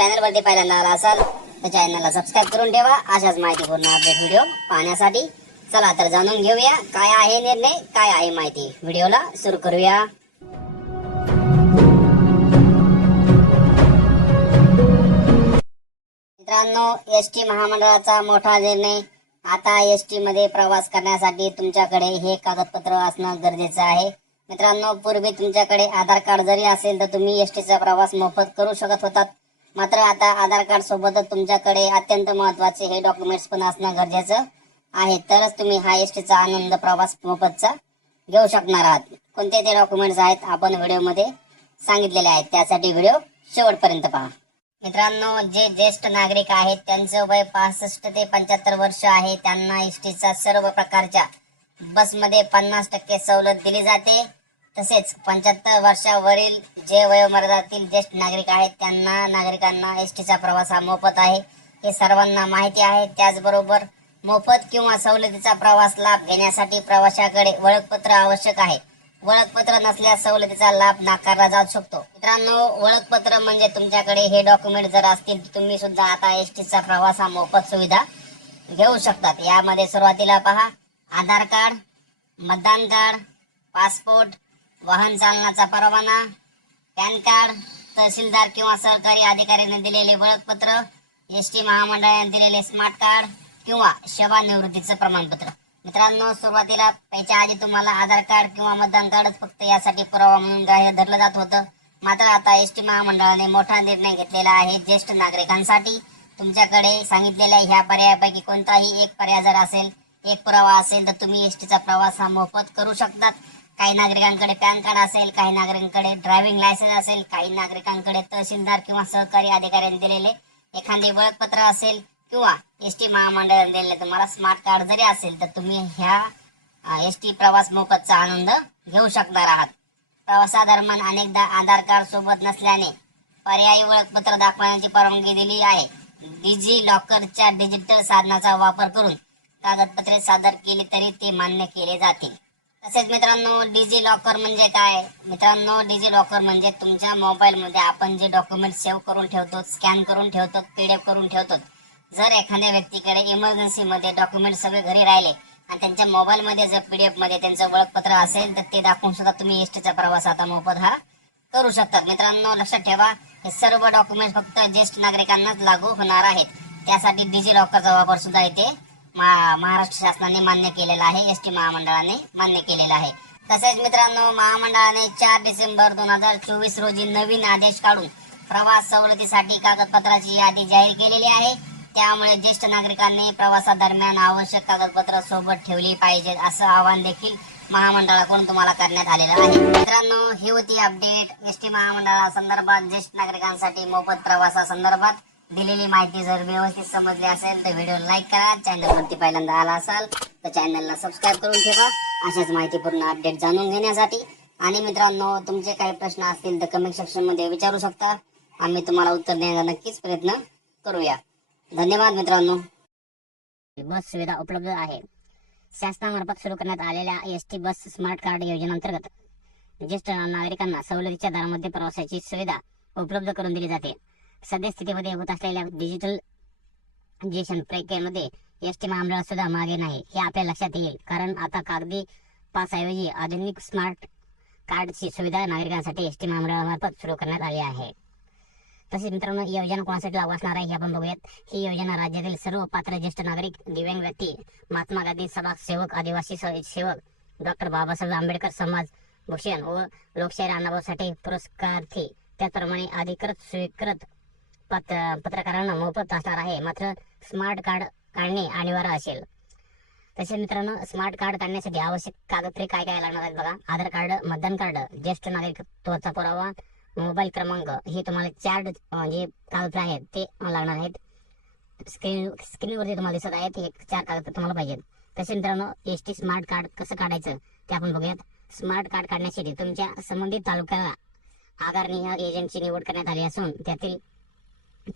चॅनलवरती पहिल्यांदा आला असाल तर चॅनलला सबस्क्राईब करून ठेवा. अशाच माहितीपूर्ण अपडेट व्हिडिओ पाहण्यासाठी. चला तर जाणून घेऊया काय आहे निर्णय काय आहे माहिती. व्हिडिओला सुरू करूया. मित्रांनो एस टी महामंडळाचा मोठा निर्णय. आता एस टी मध्ये प्रवास करण्यासाठी तुमच्याकडे हे कागदपत्र असणं गरजेचं आहे. मित्रांनो पूर्वी तुमच्याकडे आधार कार्ड जरी असेल तर तुम्ही एस टीचा प्रवास मोफत करू शकत होतात. मात्र आता आधार कार्ड सोबतच तुमच्याकडे अत्यंत महत्त्वाचे हे डॉक्युमेंट्स पण असणं गरजेचं आहे. तरच तुम्ही हा एस टीचा आनंद प्रवास मोफतचा घेऊ शकणार आहात. कोणते ते डॉक्युमेंट्स आहेत आपण व्हिडिओमध्ये सांगितलेले आहेत. त्यासाठी व्हिडिओ शेवटपर्यंत पहा. मित्रांनो जे ज्येष्ठ नागरिक आहेत त्यांचं वय पासष्ट ते पंच्याहत्तर वर्ष आहे. त्यांना एस टीचा सर्व प्रकारच्या बसमध्ये पन्नास टक्के सवलत दिली जाते. तसेच पंच्याहत्तर वर्षावरील जे वयोमर्यादातील ज्येष्ठ नागरिक आहेत त्यांना नागरिकांना एसटीचा प्रवास हा मोफत आहे. हे सर्वांना माहिती आहे. त्याचबरोबर मोफत किंवा सवलतीचा प्रवास लाभ घेण्यासाठी प्रवाशाकडे ओळखपत्र आवश्यक आहे. ओळखपत्र नसल्यास सवलतीचा लाभ नाकारला जाऊ शकतो. मित्रांनो ओळखपत्र म्हणजे तुमच्याकडे हे डॉक्युमेंट जर असतील तर तुम्ही सुद्धा आता एसटीचा प्रवास हा मोफत सुविधा घेऊ शकतात. यामध्ये सुरुवातीला पहा आधार कार्ड मतदान कार्ड पासपोर्ट वाहन चालनाचा परवाना पॅन कार्ड तहसीलदार किंवा सरकारी अधिकाऱ्याने दिलेले ओळखपत्र एस टी महामंडळाने दिलेले स्मार्ट कार्ड किंवा सेवानिवृत्तीचं प्रमाणपत्र. मित्रांनो सुरुवातीला त्याच्या आधी तुम्हाला आधार कार्ड किंवा मतदान कार्डच फक्त यासाठी पुरावा म्हणून ग्राह्य धरलं जात होतं. मात्र आता एस टी महामंडळाने मोठा निर्णय घेतलेला आहे ज्येष्ठ नागरिकांसाठी. तुमच्याकडे सांगितलेल्या ह्या पर्यायापैकी कोणताही एक पर्याय जर असेल एक पुरावा असेल तर तुम्ही एस टीचा प्रवास हा मोफत करू शकतात. काही नागरिकांकडे पॅन कार्ड असेल काही नागरिकांकडे ड्रायव्हिंग लायसन्स असेल काही नागरिकांकडे तहसीलदार किंवा सहकारी अधिकाऱ्यांनी दिलेले एखादे ओळखपत्र असेल किंवा एस टी महामंडळाने दिलेले तुम्हाला स्मार्ट कार्ड जरी असेल तर तुम्ही ह्या एस टी प्रवास मोफतचा आनंद घेऊ शकणार आहात. प्रवासादरम्यान अनेकदा आधार कार्ड सोबत नसल्याने पर्यायी ओळखपत्र दाखवण्याची परवानगी दिली आहे. डिजी लॉकरच्या डिजिटल साधनाचा वापर करून कागदपत्रे सादर केली तरी ते मान्य केले जातील. तसेच मित्रांनो डिजी लॉकर म्हणजे काय? मित्रांनो डिजी लॉकर म्हणजे तुमच्या मोबाईल मध्ये आपण जे डॉक्युमेंट सेव्ह करून ठेवतो स्कॅन करून ठेवतो पीडीएफ करून ठेवतो. जर एखाद्या व्यक्तीकडे इमर्जन्सी मध्ये डॉक्युमेंट सगळे घरी राहिले आणि त्यांच्या मोबाईल मध्ये जर पीडीएफमध्ये त्यांचं ओळखपत्र असेल तर ते दाखवून सुद्धा तुम्ही एसटीचा प्रवास आता मोफत हा करू शकतात. मित्रांनो लक्षात ठेवा हे सर्व डॉक्युमेंट फक्त ज्येष्ठ नागरिकांनाच लागू होणार आहेत. त्यासाठी डिजी लॉकरचा वापर सुद्धा इथे महाराष्ट्र शासनाने मान्य केलेला आहे एस टी महामंडळाने मान्य केलेला आहे. तसेच मित्रांनो महामंडळाने चार डिसेंबर दोन हजार चोवीस रोजी नवीन आदेश काढून प्रवास सवलतीसाठी कागदपत्राची यादी जाहीर केलेली आहे. त्यामुळे ज्येष्ठ नागरिकांनी प्रवासादरम्यान आवश्यक कागदपत्र सोबत ठेवली पाहिजेत असं आवाहन देखील महामंडळाकडून तुम्हाला करण्यात आलेलं आहे. मित्रांनो ही होती अपडेट एस टी महामंडळा संदर्भात ज्येष्ठ नागरिकांसाठी मोफत प्रवासासंदर्भात. दिलेली माहिती जर व्यवस्थित समजली असेल तर व्हिडिओ लाईक करा. चॅनलवरती पहिल्यांदा आला असाल तर चॅनलला सबस्क्राईब करून ठेवा. अशाच माहितीपूर्ण अपडेट जाणून घेण्यासाठी. आणि मित्रांनो तुमचे काही प्रश्न असतील तर कमेंट सेक्शनमध्ये विचारू शकता. आम्ही तुम्हाला उत्तर देण्याचा नक्कीच प्रयत्न करूया. धन्यवाद मित्रांनो. बस सुविधा उपलब्ध आहे. शासनामार्फत सुरू करण्यात आलेल्या S T bus smart card योजनेअंतर्गत. ज्येष्ठ नागरिकांना सवलतीच्या दरामध्ये प्रवासाची सुविधा उपलब्ध करून दिली जाते. सध्या स्थितीमध्ये होत असलेल्या डिजिटल जेशन प्रक्रियेमध्ये एस टी महामंडळ सुद्धा मागे नाही हे आपल्या लक्षात येईल. कारण आता कागदी पासऐवजी आधुनिक स्मार्ट कार्डची सुविधा नागरिकांसाठी एस टी महामंडळामार्फत सुरू करण्यात आली आहे. तसेच मित्रांनो ही योजना कोणासाठी लागू असणार आहे हे आपण बघूयात. ही योजना राज्यातील सर्व पात्र ज्येष्ठ नागरिक दिव्यांग व्यक्ती महात्मा गांधी सभा सेवक आदिवासी सेवक डॉक्टर बाबासाहेब आंबेडकर समाज भूषण व लोकशाही अण्णाभाऊसाठी पुरस्कारार्थी त्याचप्रमाणे अधिकृत स्वीकृत पत्रकारांना मोफत असणार आहे. मात्र स्मार्ट कार्ड काढणे अनिवार्य असेल. तसेच मित्रांनो स्मार्ट कार्ड काढण्यासाठी आवश्यक कागदपत्रे काय काय लागणार आहेत बघा. आधार कार्ड मतदान कार्ड ज्येष्ठ नागरिकत्वाचा पुरावा मोबाईल क्रमांक हे तुम्हाला चार जे म्हणजे कागदपत्रे आहेत ते लागणार आहेत. स्क्रीन स्क्रीनवरती तुम्हाला दिसत आहेत हे चार कागदपत्र तुम्हाला पाहिजेत. तसे मित्रांनो एस टी स्मार्ट कार्ड कसं काढायचं ते आपण बघूयात. स्मार्ट कार्ड काढण्यासाठी तुमच्या संबंधित तालुक्याला आगारणी एजंटची निवड करण्यात आली असून त्यातील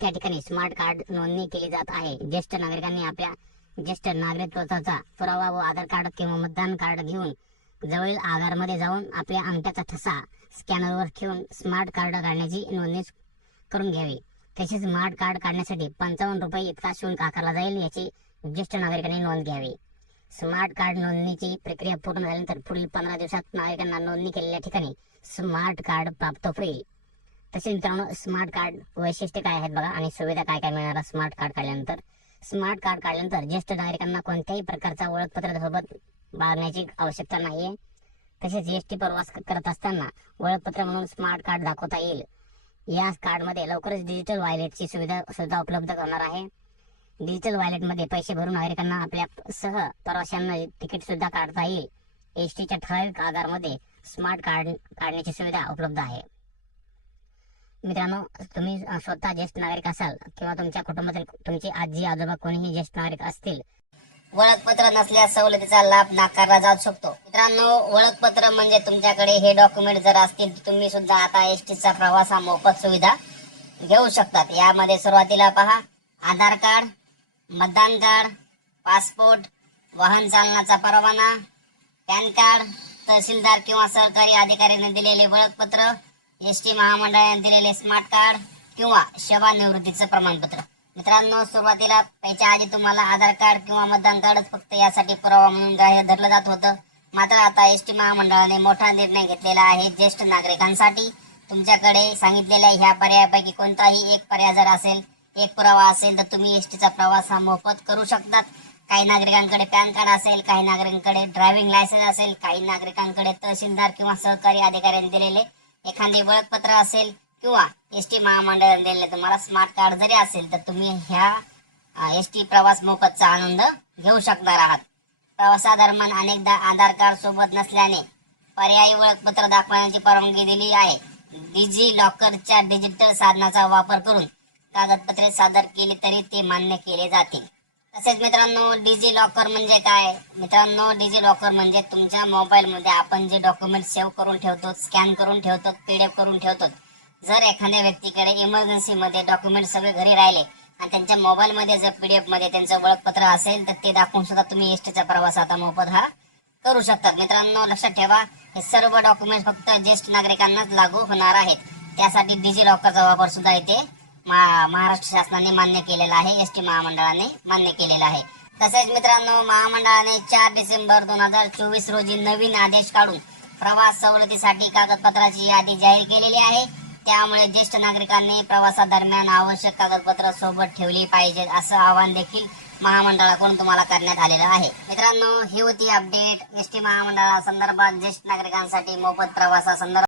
त्या ठिकाणी स्मार्ट कार्ड नोंदणी केली जात आहे. ज्येष्ठ नागरिकांनी आपल्या ज्येष्ठ नागरिकत्वाचा पुरावा व आधार कार्ड किंवा मतदान कार्ड घेऊन जवळील आधारमध्ये जाऊन आपल्या अंगठ्याचा ठसा स्कॅनरवर ठेवून स्मार्ट कार्ड काढण्याची नोंदणी करून घ्यावी. तसेच स्मार्ट कार्ड काढण्यासाठी पंचावन्न रुपये इतका शुल्क आकारला जाईल याची ज्येष्ठ नागरिकांनी नोंद घ्यावी. स्मार्ट कार्ड नोंदणीची प्रक्रिया पूर्ण झाल्यानंतर पुढील पंधरा दिवसात नागरिकांना नोंदणी केलेल्या ठिकाणी स्मार्ट कार्ड प्राप्त होईल. तसेच मित्रांनो स्मार्ट कार्ड वैशिष्ट्य काय आहेत बघा? आणि सुविधा काय काय मिळणार स्मार्ट कार्ड काढल्यानंतर? स्मार्ट कार्ड काढल्यानंतर ज्येष्ठ नागरिकांना कोणत्याही प्रकारचा ओळखपत्र सोबत बाळगण्याची आवश्यकता नाहीये. तसेच एसटी प्रवास करत असताना ओळखपत्र म्हणून स्मार्ट कार्ड दाखवता येईल. या कार्डमध्ये लवकरच डिजिटल वॉयलेटची सुविधा सुद्धा उपलब्ध करणार आहे. डिजिटल वॉयलेटमध्ये पैसे भरून नागरिकांना आपल्या सह प्रवाशांना तिकीट सुद्धा काढता येईल. एसटीच्या ठराविक आधारमध्ये स्मार्ट कार्ड काढण्याची सुविधा उपलब्ध आहे. मित्रांनो तुम्ही स्वतः ज्येष्ठ नागरिक असाल किंवा तुमच्या कुटुंबातील तुमची आजी आजोबा कोणीही ज्येष्ठ नागरिक असतील ओळखपत्र नसल्यास सवलतीचा लाभ नाकारला जाऊ शकतो. मित्रांनो ओळखपत्र म्हणजे तुमच्याकडे हे डॉक्युमेंट जर असतील तर तुम्ही सुद्धा आता एस टीचा प्रवास हा मोफत सुविधा घेऊ शकतात. यामध्ये सुरुवातीला पहा आधार कार्ड मतदान कार्ड पासपोर्ट वाहन चालनाचा परवाना पॅन कार्ड तहसीलदार किंवा सहकारी अधिकाऱ्याने दिलेले ओळखपत्र एस टी महामंडळाने दिलेले स्मार्ट कार्ड किंवा सेवानिवृत्तीचं प्रमाणपत्र. मित्रांनो सुरुवातीला त्याच्या आधी तुम्हाला आधार कार्ड किंवा मतदान कार्डच फक्त यासाठी पुरावा म्हणून ग्राह्य धरलं जात होतं. मात्र आता एस टी महामंडळाने मोठा निर्णय घेतलेला आहे ज्येष्ठ नागरिकांसाठी. तुमच्याकडे सांगितलेल्या ह्या पर्यायापैकी कोणताही एक पर्याय जर असेल एक पुरावा असेल तर तुम्ही एस टीचा प्रवास हा मोफत करू शकतात. काही नागरिकांकडे पॅन कार्ड असेल काही नागरिकांकडे ड्रायव्हिंग लायसन्स असेल काही नागरिकांकडे तहसीलदार किंवा सहकारी अधिकाऱ्यांनी दिलेले एखादे ओळखपत्र असेल किंवा एस टी महामंडळाने दिलेले तुम्हाला स्मार्ट कार्ड जरी असेल तर तुम्ही ह्या एस टी प्रवास मोफतचा आनंद घेऊ शकणार आहात. प्रवासादरम्यान अनेकदा आधार कार्ड सोबत नसल्याने पर्यायी ओळखपत्र दाखवण्याची परवानगी दिली आहे. डिजी लॉकरच्या डिजिटल साधनाचा वापर करून कागदपत्रे सादर केली तरी ते मान्य केले जातील. तसेच मित्रांनो डिजी लॉकर म्हणजे काय? मित्रांनो डिजी लॉकर म्हणजे तुमच्या मोबाईल मध्ये आपण जे डॉक्युमेंट सेव्ह करून ठेवतो स्कॅन करून ठेवतो पीडीएफ करून ठेवतो. जर एखाद्या व्यक्तीकडे इमर्जन्सी मध्ये डॉक्युमेंट सगळे घरी राहिले आणि त्यांच्या मोबाईल मध्ये जर पीडीएफमध्ये त्यांचं ओळखपत्र असेल तर ते दाखवून सुद्धा तुम्ही एसटीचा प्रवास आता मोफत हा करू शकतात. मित्रांनो लक्षात ठेवा हे सर्व डॉक्युमेंट फक्त ज्येष्ठ नागरिकांनाच लागू होणार आहेत. त्यासाठी डिजी लॉकरचा वापर सुद्धा इथे महाराष्ट्र शासनाने मान्य केलेलं आहे एस टी महामंडळाने मान्य केलेलं आहे. तसेच मित्रांनो महामंडळाने चार डिसेंबर दोन हजार चोवीस रोजी नवीन आदेश काढून प्रवास सवलतीसाठी कागदपत्राची यादी जाहीर केलेली आहे. त्यामुळे ज्येष्ठ नागरिकांनी प्रवासादरम्यान आवश्यक कागदपत्र सोबत ठेवली पाहिजेत असं आवाहन देखील महामंडळाकडून तुम्हाला करण्यात आलेलं आहे. मित्रांनो ही होती अपडेट एस टी महामंडळासंदर्भात ज्येष्ठ नागरिकांसाठी मोफत प्रवासासंदर्भात